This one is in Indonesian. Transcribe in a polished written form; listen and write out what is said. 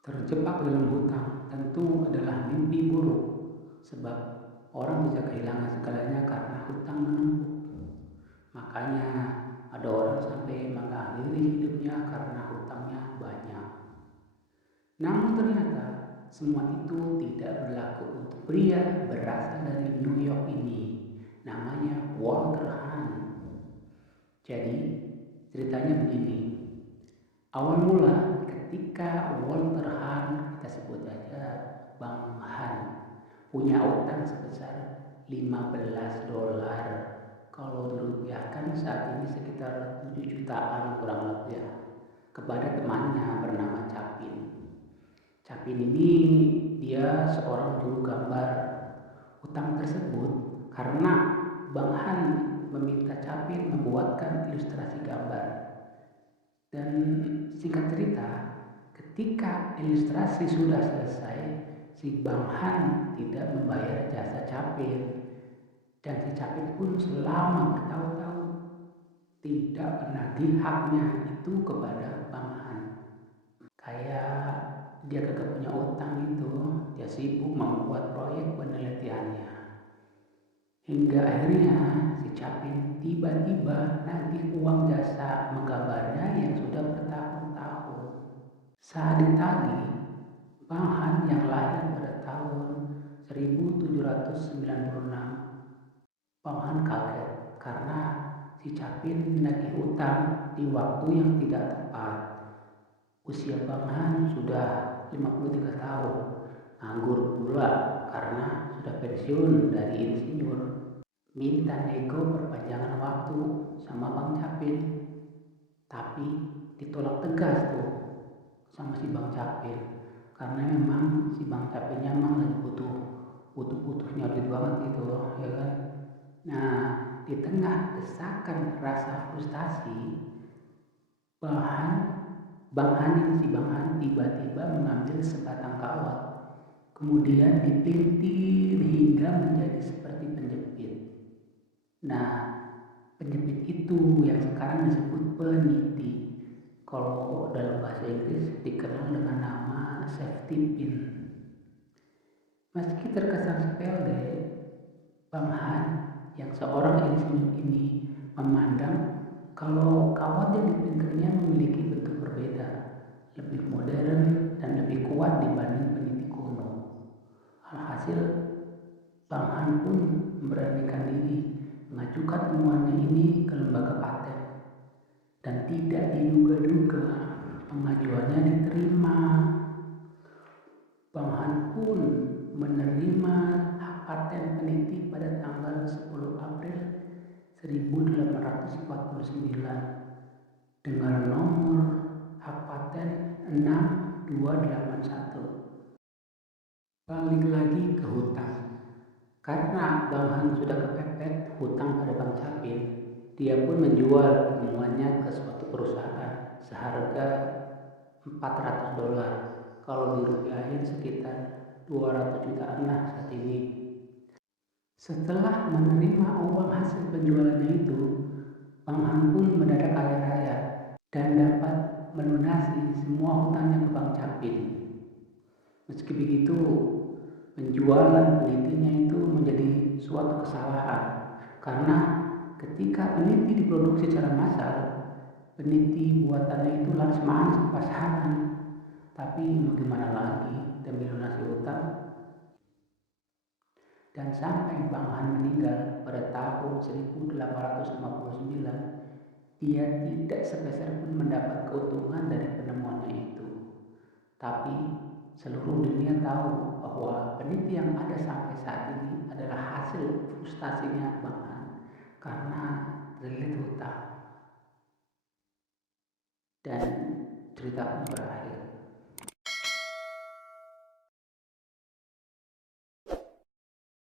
Terjebak dalam hutang tentu adalah mimpi buruk, sebab orang bisa kehilangan segalanya karena hutang menumpuk. Makanya ada orang sampai mengakhiri hidupnya karena hutangnya banyak. Namun ternyata semua itu tidak berlaku untuk pria berasal dari New York ini. Namanya Walter Hunt. Jadi ceritanya begini. Awal mula ketika Walter Hunt, kita sebut aja Bang Hunt, punya utang sebesar 15 dolar. Kalau dirupiahkan saat ini sekitar 7 jutaan kurang lebih ya, kepada temannya bernama Capin. Capin ini dia seorang juru gambar. Utang tersebut karena Bang Han meminta Capin membuatkan ilustrasi gambar. Dan singkat cerita, ketika ilustrasi sudah selesai, si Bang Han tidak membayar jasa Capin. Dan si Capin pun selama bertahun-tahun tidak menagih haknya itu kepada Bang Han. Kayak dia kagak punya utang itu, dia sibuk membuat proyek penelitiannya. Hingga akhirnya si Capin tiba-tiba nagih uang jasa menggambarnya yang sudah bertahun-tahun. Saat ditagih, Bang Han yang lahir pada tahun 1796, Bang Han kaget karena si Capin menagih utang di waktu yang tidak tepat. Usia Bang Han sudah 53 tahun, nganggur pula karena sudah pensiun dari insinyur. Minta nego perpanjangan waktu sama Bang Capin, tapi ditolak tegas tuh sama si Bang Capin, karena memang si Bang Capinnya emang lagi butuhnya duit banget gitu loh, ya kan. Nah, di tengah desakan rasa frustasi, Bang Han tiba-tiba mengambil sebatang kawat, kemudian dipelintir hingga menjadi seperti penjepit. Nah, penjepit itu yang sekarang disebut peniti. Kalau dalam bahasa Inggris dikenal dengan nama safety pin. Meski terkesan sepele, Bang Han yang seorang insinyur ini memandang kalau kawat yang dipintirnya memiliki bentuk berbeda, lebih modern dan lebih kuat dibanding peniti kuno. Alhasil, Bang Han pun memberanikan diri mengajukan temuannya ini ke lembaga paten, dan tidak diduga-duga pengajuannya diterima. Bang Han pun menerima hak paten peniti pada tanggal 10 April 1849 dengan nomor hak paten 6281. Balik lagi ke hutang. Karena Bang Han sudah kepepet hutang pada Bang Capin, dia pun menjual temuannya ke suatu perusahaan seharga 400 dolar. Kalau dirupiahin sekitar 200 jutaan lah saat ini. Setelah menerima uang hasil penjualannya itu, Bang Han pun mendadak kaya raya dan dapat melunasi semua hutangnya ke Bang Capin. Meski begitu, penjualan penitinya itu menjadi suatu kesalahan karena ketika peniti diproduksi secara massal, peniti buatannya itu langsung ke pasaran. Tapi mau gimana lagi demi lunasi utang. Dan sampai Bang Han meninggal pada tahun 1859, dia tidak sepeser pun mendapat keuntungan dari penemuannya itu. Tapi seluruh dunia tahu bahwa peneliti yang ada sampai saat ini adalah hasil frustasinya Bang Han karena terlilit hutang. Dan cerita pun berakhir.